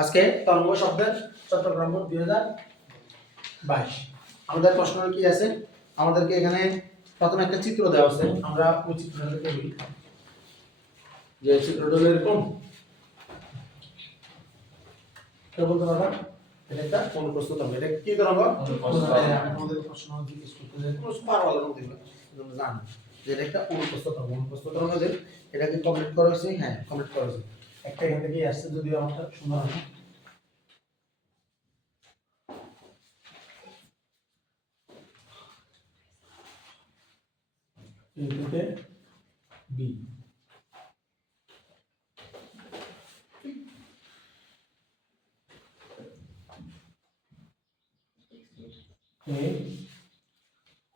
আজকে তরঙ্গ শব্দের চট্টগ্রাম 2022 আমাদের প্রশ্ন কি আছে? আমাদেরকে এখানে প্রথমে একটা চিত্র দেওয়া আছে, আমরা ওই চিত্রটা দেখি যে চিত্রটা এরকম কে বলতে পারবা? এটা একটা অনুপ্রস্থ তরঙ্গ। এটা কি তরঙ্গ? আমাদের প্রশ্ন জিজ্ঞেস করতে যে কোন পারওয়ালা রং দিবে তোমরা জানো যে এটা একটা অনুপ্রস্থ তরঙ্গ। অনুপ্রস্থ তরঙ্গ যে এটা কি কমপ্লিট করা হয়েছে? হ্যাঁ, কমপ্লিট করা হয়েছে। একটা এখান থেকে আসছে, যদিও আমারটা সুন্দর হয় না। এইটাতে বি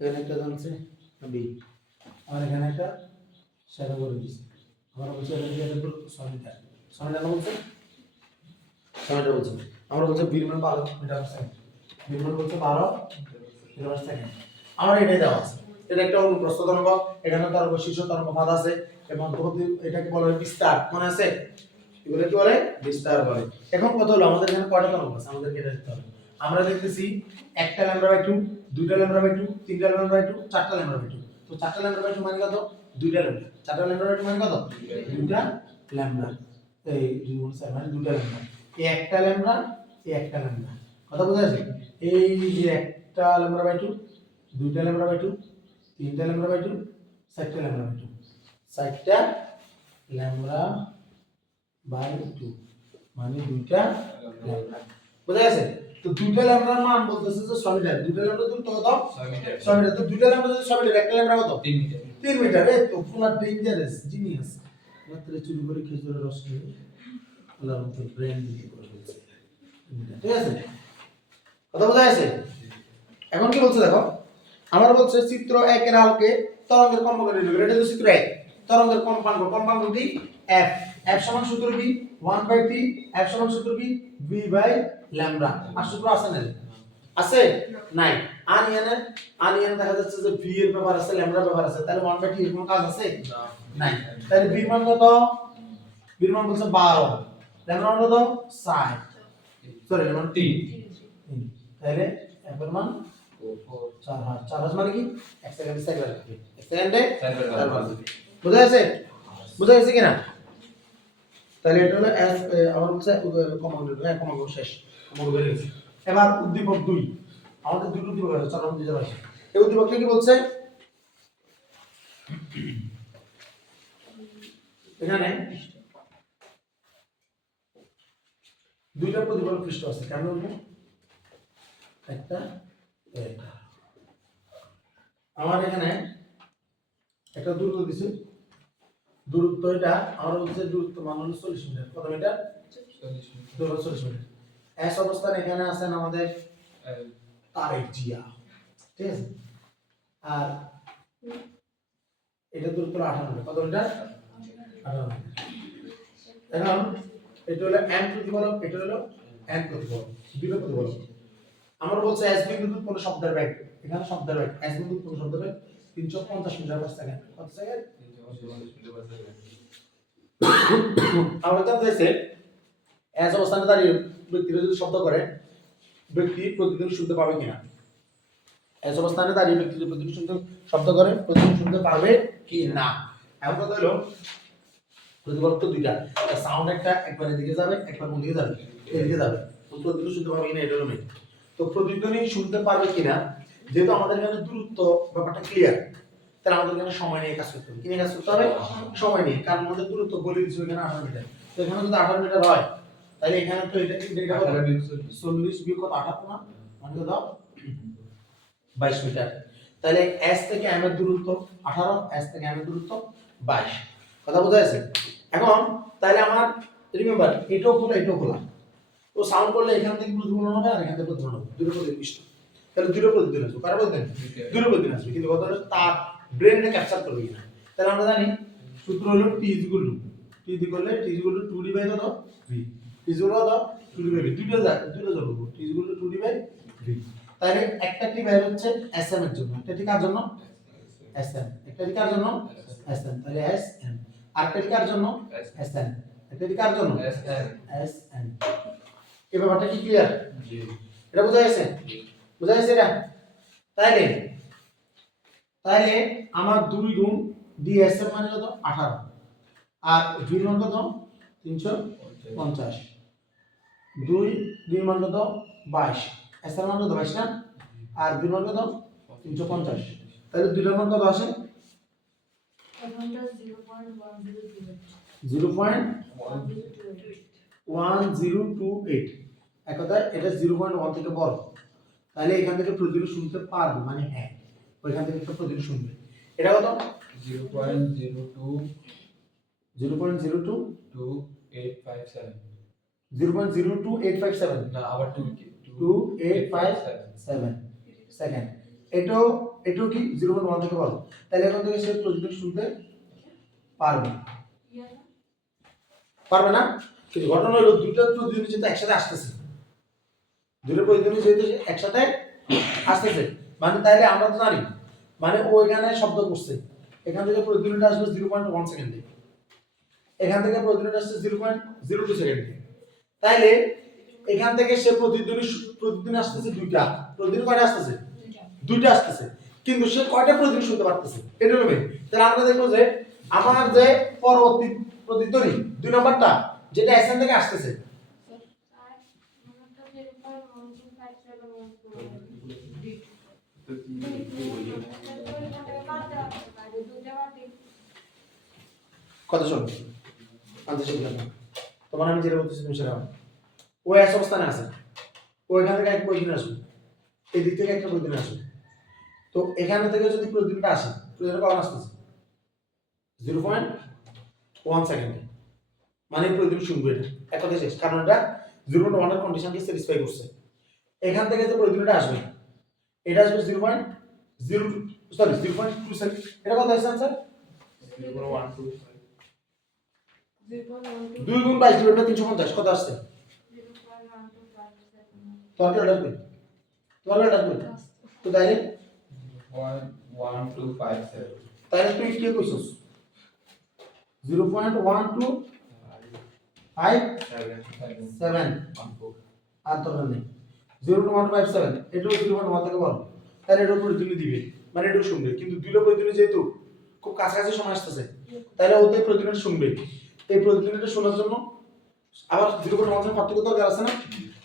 এখানে একটা জানছে বি, আর এখানে একটা শ্যাডো করে দিয়েছে। আমরা বলছি এটা বলতে সমিটা বলছে, সমিটা বলছে আমরা বলছি বিরমান 12 মিটার সেকেন্ড, বিরমান বলছে 12 মিটার সেকেন্ড। আমার এটাই দেওয়া আছে। এটা একটা অনুপ্রস্থ তরঙ্গ, এখানে তরঙ্গ শীর্ষ তরঙ্গ পথ আছে এবং এটাকে বলা হয় বিস্তার। মনে আছে এগুলো কি বলে? বিস্তার বলে। এখন কথা হলো আমাদের এখানে কয়টা তরঙ্গ আছে আমাদেরকে এটা দেখতে হবে। আমরা দেখতেছি একটা λ/2, দুইটা λ/2, তিনটা λ/2, চারটা λ/2। তো চারটা λ/2 মানে কত? দুইটা ল্যামডা। চারটা λ/2 মানে কত? দুইটা ল্যামডা। এই 2 গুণ 4 মানে দুইটা ল্যামডা। এই একটা ল্যামডা, এই একটা ল্যামডা। কথা বুঝা যাচ্ছে? এই যে একটা λ/2, দুইটা λ/2, তিনটা λ/2, চারটা λ/2, চারটা λ/2 মানে দুইটা ল্যামডা। বুঝা গেছে? তো দুইটা ল্যামডার মান বলতেছে যে 6 মিটার। দুইটা ল্যামডা দূরত্ব কত? 6 মিটার। তো দুইটা ল্যামডা যদি 6 মিটার, একটা ল্যামডা কত? 3 মিটার। 3 মিটার। এই তো পুরো ডেঞ্জারাস, জিনিয়াস। রাত্রে চুরি করে খেজুরের রস খেয়ে আল্লাহর মতো ব্রেন দিয়ে করে ফেলছে। ঠিক আছে? কথা বুঝা গেছে? এখন কি বলছে দেখো, আমার বলছে চিত্র 1 এর আলোকে তরঙ্গের কম্পাঙ্ক নির্ণয় করো। এটা হলো চিত্র 1। তরঙ্গের কম্পাঙ্ক কি? f। f সমান সূত্র কি? 1/t। f সমান সূত্র কি? v/λ। আর সূত্র আছে না? আছে? নাই। আনিয়ান দেখা যাচ্ছে যে v এর ব্যাপার আছে, ল্যামডার ব্যাপার আছে। তাহলে 1/t এর কোনো কাজ আছে? নাই। তাহলে v মান কত? v এর মান বলছে 12। ল্যামডার মান কত? 60। Sorry, lambda 3। তাহলে f এর মান 4 মানে কি? 1 সেকেন্ডে 4 বার হবে। 1 সেকেন্ডে 4 বার হবে। বুঝা গেছে? বুঝা গেছে কিনা? তাহলে এটা হলো s। আমার হচ্ছে কমাঙ্ক শেষ, কমাঙ্ক বের হয়েছে। এবার উদ্দীপক 2। আমাদের দুটো উদ্দীপক আছে, চলো আমরা দিতে পারি। এই উদ্দীপকটা কি বলছে? এখানে দুইটা প্রতিফলন পৃষ্ঠ আছে। কেমন বলবো? একটা এটা। আমার এখানে একটা দূরত্ব দিছে, দূরত্ব এটা আমার হচ্ছে দূরত্ব মান হলো 40 মিটার। কত মিটার? 40 মিটার। এস অবস্থান এখানে আছেন আমাদের তারেক জিয়া। ঠিক আছে? আর এটা দূরত্ব 18 মিটার। কত মিটার? 18 মিটার। এখন এটা হলো m প্রতিফলক, এটা হলো n প্রতিফলক, দুটো প্রতিফলক। আমরা বলছে s বিন্দুতে কোন শব্দের বেগ, এখানে শব্দের বেগ s বিন্দুতে কোন শব্দের বেগ 350 মিটার পার সেকেন্ড। কত সেকেন্ড? 350 metre per second. আমরা জানতে চাইছে s অবস্থানে দাঁড়িয়ে ব্যক্তিরা যদি শব্দ করে, ব্যক্তি প্রতিধ্বনি শুনতে পাবে কিনা। s অবস্থানে দাঁড়িয়ে ব্যক্তি যদি প্রতিধ্বনি শুনতে শব্দ করে, প্রতিধ্বনি শুনতে পারবে কি না। এখন কথা হলো প্রতিফলক তো দুইটা, সাউন্ড একটা একবার এদিকে যাবে, একবার ওদিকে যাবে, এদিকে যাবে। তো প্রতিধ্বনি শুনতে পাবে কিনা এটা হলো মেইন। তো প্রতিধ্বনি শুনতে পারবে কিনা, যেহেতু আমাদের এখানে দূরত্ব ব্যাপারটা ক্লিয়ার, তাহলে আমাদের এখানে সময় নিয়ে কাজ করতে হবে। কি নিয়ে কাজ করতে হবে? সময় নিয়ে। কারণ আমাদের দূরত্ব বলে দিচ্ছি এখানে 18 মিটার। তো এখানে যদি 18 মিটার হয়, তাহলে এখানে তো এটা 40 বিয়োগ কত? 18 না, মানে কত? 22 মিটার। তাহলে s থেকে m এর দূরত্ব 18, s থেকে m এর দূরত্ব 22। কথা বোঝা যাচ্ছে? এখন তাহলে আমার রিমেম্বার এটাও খোলা, এটাও খোলা। তো সাউন্ড করলে এখান থেকে প্রতিফলন হবে আর এখান থেকে প্রতিফলন হবে, দুটো প্রতিবিষ্ট। তাহলে দুটো প্রতিদিন আসবে। কার প্রতিদিন? দুটো প্রতিদিন আসবে। কিন্তু কথা হলো তার ব্রেনটা ক্যাপচার করবে কিনা। তাহলে আমরা জানি সূত্র হলো t t করলে t 2d বাই কত? v। t কত? 2d by v। দুটো যোগ করব। t 2d by v। তাহলে একটা টি বাইর হচ্ছে sm এর জন্য, এটা ঠিক কার জন্য? এসএন, একটা কার জন্য এসএন, তাহলে এসএন। আরেকটা কার জন্য এসএন, একটা কার জন্য এসএন। এই ব্যাপারটা কি ক্লিয়ার? জি। এটা বোঝা গেছে? জি। বোঝা গেছে এটা? তাইলে আমার 2 গুণ ডিএসএন মানে কত 18 আর ভি মান কত 350। 2 মান কত 22, এসএন মান কত 22 না, আর ভি মান কত 350। তাহলে দুইটার মান কত আসে? 0.1028। এক কথায় এটা 0.1 থেকে বড়। তাহলে এখান থেকে প্রতিরোধ শুনতে পারবে, মানে হ্যাঁ ওইখান থেকে একটা প্রতিরোধ শুনবে। এটা কত 0.02857 না আবার 2857 সেকেন্ড। এটাও কি 0.1 থেকে বড়। তাহলে এখান থেকে সে প্রতিরোধ শুনতে পারবে না। কিন্তু ঘটনা হলো দুইটা প্রতিধ্বনি যেহেতু একসাথে আসতেছে, দুটো প্রতিধ্বনি যেহেতু একসাথে আসতেছে, মানে তাইলে আমরা তো জানি মানে ও এখানে শব্দ করছে, এখান থেকে প্রতিধ্বনিটা আসবে 0.1 সেকেন্ডে, এখান থেকে প্রতিধ্বনিটা আসছে 0.02 সেকেন্ডে। তাইলে এখান থেকে সে প্রতিধ্বনি আসতেছে দুইটা, প্রতিধ্বনি কয়টা আসতেছে? দুইটা আসতেছে, কিন্তু সে কয়টা প্রতিধ্বনি শুনতে পারতেছে এটা হলো মেইন। তাহলে আমরা দেখবো যে আমার যে পরবর্তী প্রতিধ্বনি 2 নাম্বারটা যেটা এসএন থেকে আসতেছে, কত শোন আনতে শিখলাম না তোমার, আমি যেটা বলতেছি তুমি সেটা ও এস অবস্থানে আছে, ও এখান থেকে এক প্রতিদিন আসবে, এই দিক থেকে একটা প্রতিদিন আসবে। তো এখানে থেকে যদি প্রতিদিনটা আসে প্রতিদিন কখন আসতেছে 0.1 সেকেন্ডে, মানে প্রতিদিন শুনবে এটা এক কথা শেষ, কারণ এটা 0.1 এর কন্ডিশনকে স্যাটিসফাই করছে। এখান থেকে যে প্রতিদিনটা আসবে এটা আসবে 0.02 সেকেন্ড। এটা কত আসছে স্যার? 2 গুণ 22 ডিভাইড বাই 350 কত আসছে? তোমার কি তো তাইলে 0.1257 তাইলে তুই কি কইছস 0.1257 আর দরকার নেই 0.157 এটাও 0.1 থেকে বড়, তাহলে এটার উপরে তুমি দিবে মানে এটাও শুনবে, কিন্তু দুইটা প্রতিদিন যেহেতু খুব কাছাকাছি সময় আসতেছে তাহলে ওতে প্রতিদিন শুনবে। এই প্রতিদিনটা শোনার জন্য আবার 0.1 থেকে পার্থক্য দরকার আছে না,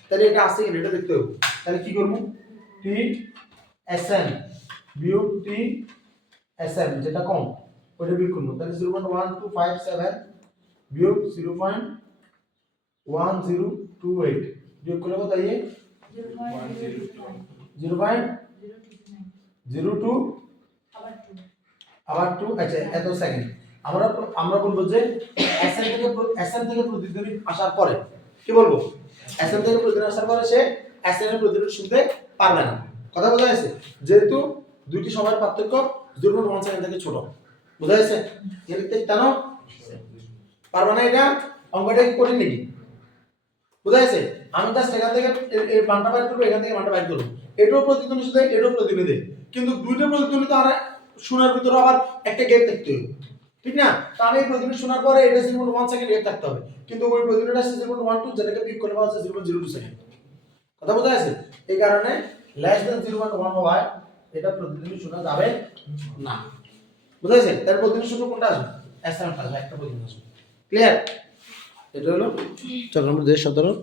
তাহলে এটা আছে কিনা এটা দেখতে হবে। তাহলে কি করব টি এসএন বিয়োগ টি এসএন যেটা কম ওটা বিয়োগ করব, তাহলে 0.1257 বিয়োগ 0.1028 বিয়োগ করলে কত আইয়ে 0.02 আবার 2 আচ্ছা এত সেকেন্ড। আমরা বলবো যে এসএন থেকে প্রতিধ্বনি আসার পরে কি বলবো, এসএন থেকে প্রতিধ্বনি আসার পরে সে এসএন এর প্রতিধ্বনি শুনতে পারবে না। কথা বোঝা গেছে? যেহেতু দুইটি সময়ের পার্থক্য 0.1 সেকেন্ড থেকে ছোট, বোঝা গেছে? এর থেকে কেন পারবে না? এটা অঙ্কটা কি কঠিন নাকি? বোঝা গেছে? আমি জাস্ট এখান থেকে এই মানটা বাইর করব, এখান থেকে মানটা বাইর করব, এটাও প্রতিধ্বনি শুধু এটাও প্রতিধ্বনি দেয়, কিন্তু দুইটা প্রতিধ্বনি তো আর শোনার ভিতরে আবার একটা গ্যাপ থাকতে হবে, ঠিক না? তো আমি এই প্রতিধ্বনি শোনার পরে এটা 0.1 সেকেন্ড গ্যাপ থাকতে হবে, কিন্তু ওই প্রতিধ্বনিটা আসছে 0.12 যেটাকে বিয়োগ করলে পাওয়া যাচ্ছে 0.02 সেকেন্ড। কথা বোঝা গেছে? এই কারণে লেস দ্যান 0.1 হওয়ায় এটা প্রতিধ্বনি শোনা যাবে না। বুঝা গেছে? তার প্রতিধ্বনি শুনলে কোনটা আসবে? এসএমটা আসবে, একটা প্রতিধ্বনি আসবে। ক্লিয়ার? এটা হলো 4 নম্বর 17